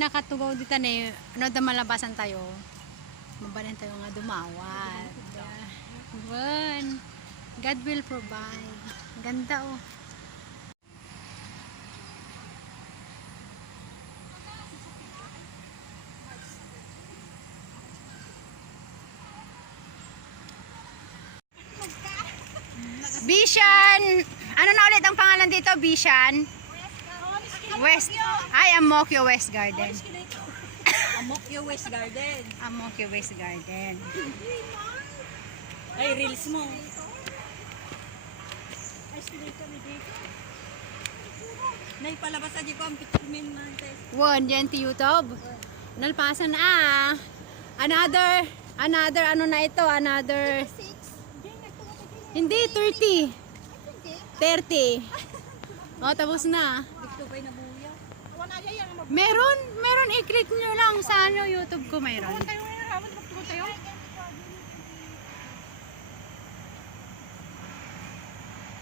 nakatugaw dito na ano da malabasan tayo. Mabalan tayo nga dumawat. Bon. God will provide. Ganda oh. Bishan! Ano na ulit ang pangalan dito? Bishan? West. Ay, Amokyo West Garden. Amokyo West Garden. Amokyo West Garden. Ay, reels mo. Nay, palabasan niyo ko ang pitumin man. One, dyan ti YouTube. Nalpasan Another ano na ito? Another. Hindi, 30. 30. Oh, tapos na. Dito ba'y nabuya? Meron i-click nyo lang sa ano, YouTube ko mayroon.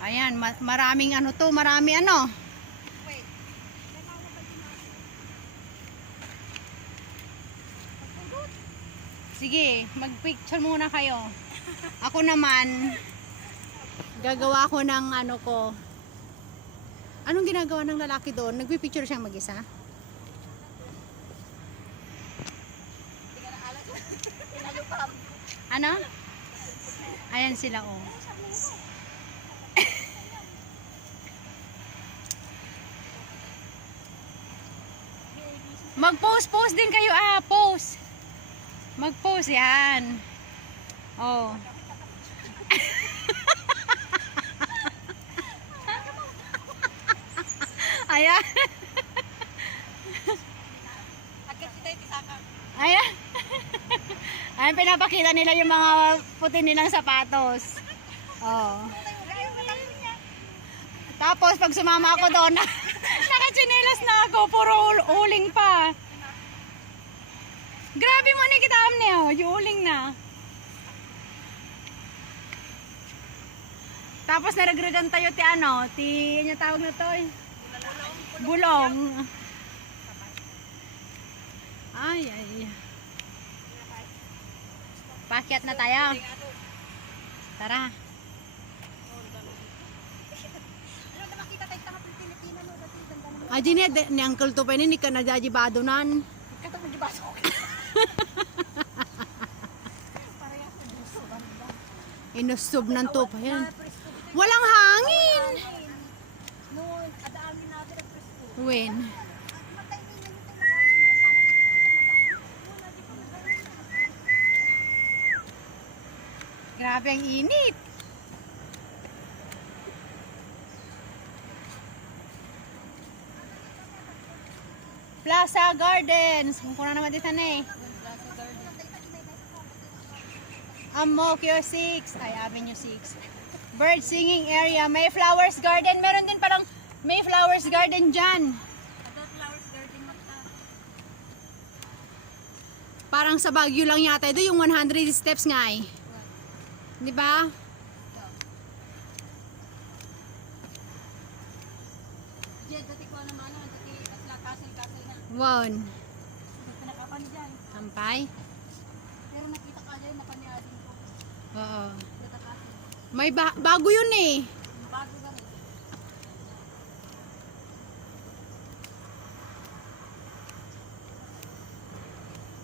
Ayan, maraming ano to, marami ano. Sige, mag-picture muna kayo. Ako naman, gagawa ko ng ano ko. Anong ginagawa ng lalaki doon? Nagpipicture siyang mag-isa? Ano? Ayan sila oh. Mag-post din kayo post. Mag-post yan. Oh. Ayan. Ayan. Ayan, pinapakita nila yung mga puti nilang sapatos. Oh. Tapos pag sumama ako doon, nakachinelas na ako, puro uling pa. Grabe mo ni kita amne oh, yung uling na. Tapos naragregan tayo ti ano, ti ano tawag na to eh. Bulong. Ay. Pakyat na tayo. Tara. Ay, ni Uncle to pa ni ka nadajibado nan. Inusob ng to pa yan. Walang hangin. When? Grabe ang init. Plaza Gardens. Kung na naman dito na eh. Amokyo 6. Ay, Avenue 6. Bird singing area. May flowers garden. Meron din parang may flowers garden dyan. Parang sa Baguio lang yata ito yung 100 steps nga eh. Di ba? Wow. Sampay? Pero nakita ka dyan, napaniadin ko. Oo. May bago yun eh. Bago ka rin.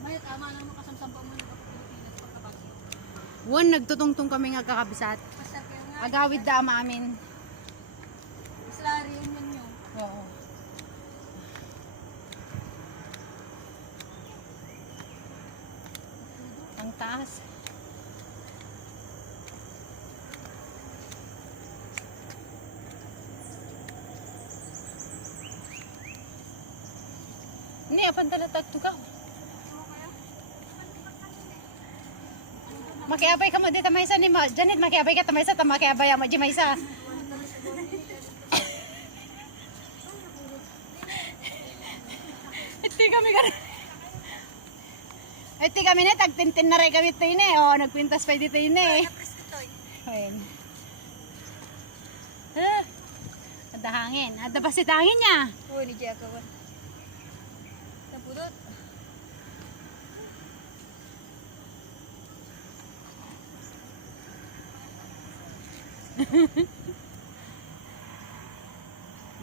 May tama na makasamsamba mo yung Pilipinas pagkabagyo. Wan, nagtutungtong kami nga kakabisat. Pasal kayo nga. Agawid dama amin. Isla reunion nyo. Oo. Ang taas. Hindi, apan talatag to ka. Makiabay ka mo dito maysa ni Janet, makiabay ka tamaysa, makiabay mo di maysa. Iti kami na tagtintin na rin kami ito yun eh. O, nagpintas pa dito yun eh. Ayun. Ada hangin. Ada pa si hangin niya. Oo, ni Jaka. Tapos Budot.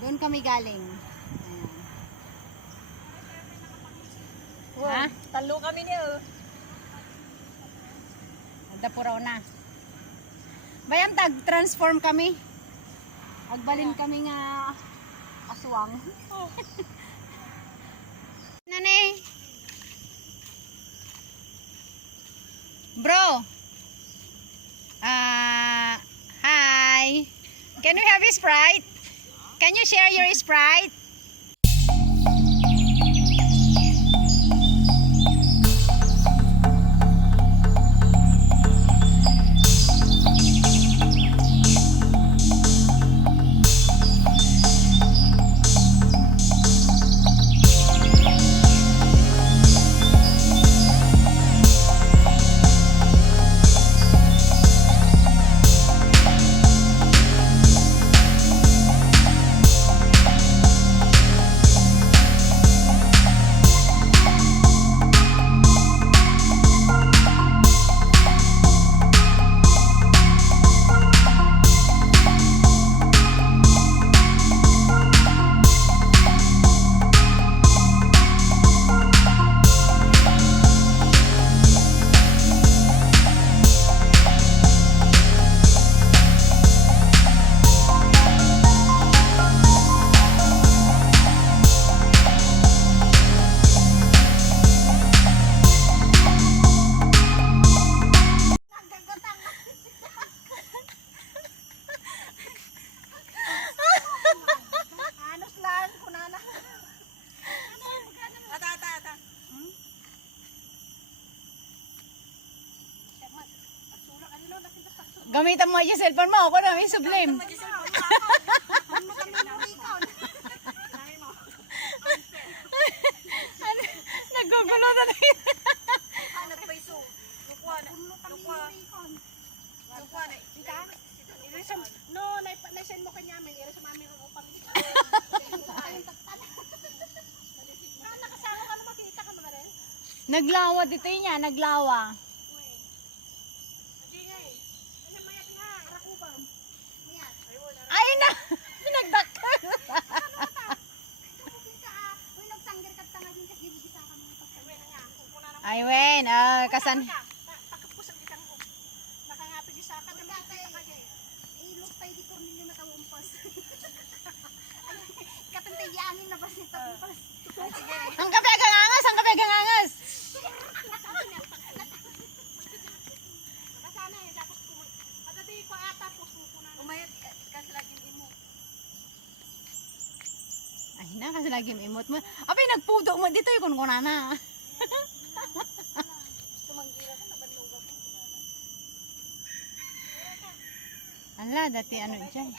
Doon kami galing. Wow, Ha? talo kami niya. Nagdapuraw na. Bayam tag transform kami. Agbalin kami nga aswang. Oh. Nane. Bro. Hi. Can we have a Sprite? Can you share your Sprite? Gamitan mo yung cellphone mo. Ako na may sublime. Nagugulo na rin. No, naisend mo kanya may ira sa mami ng upang. Nakasama ka na makita ka naman rin. Naglawa dito niya. Naglawa. Ay na! Pinagdaktal! Ay wen, kasan... Ang kape gangangas! Ang kape gangangas! Ay na, kasi lagi may imot mo. Apay, nagpudo mo dito yung kunkunana. Ala, dati ano dyan.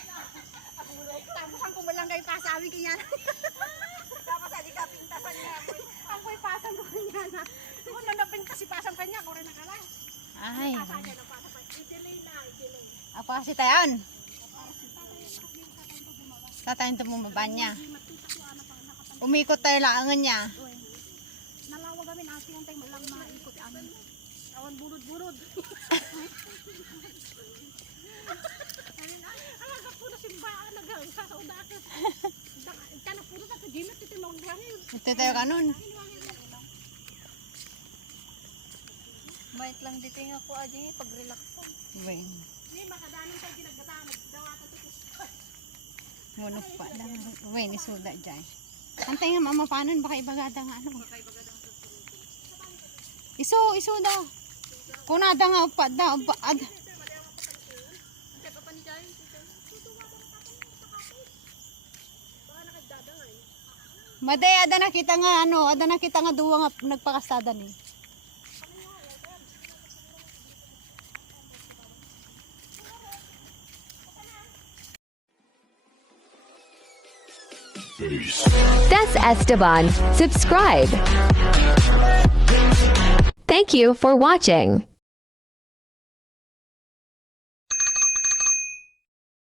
Tapos ang kumalang kayo pasawi kanya na. Tapos hindi ka pintasan niya. Ang ko'y pasan ko kanya na. Kung nanapintas si pasan kanya, ako rin nakala. Ay, Pasan niya ng pasan. I-delay na, i-delay. ako kasi tayon. Tatayin ito bumaba niya. Umikot tayo laangan niya. Nalawa kami na ating antay malang maikot amin. Awan burod-burod. Alaga po na simbaan nagang sa udakit. Kana puro ka ginat ito mong drangin. Ito tayo kanon. Bait lang dito nga ako aja pag-relax ko. Wen, Ni makadanon tayo ginagdaan dawata to. munok pa lang. Wen, isuda dyan. Antay nga mamapanon, baka ibagada nga ano. Iso daw. Kunada nga upa daw. Maday, ada na kita nga ano, ada na kita nga duwa nga nagpakastada ni. That's Esteban. Subscribe. Thank you for watching.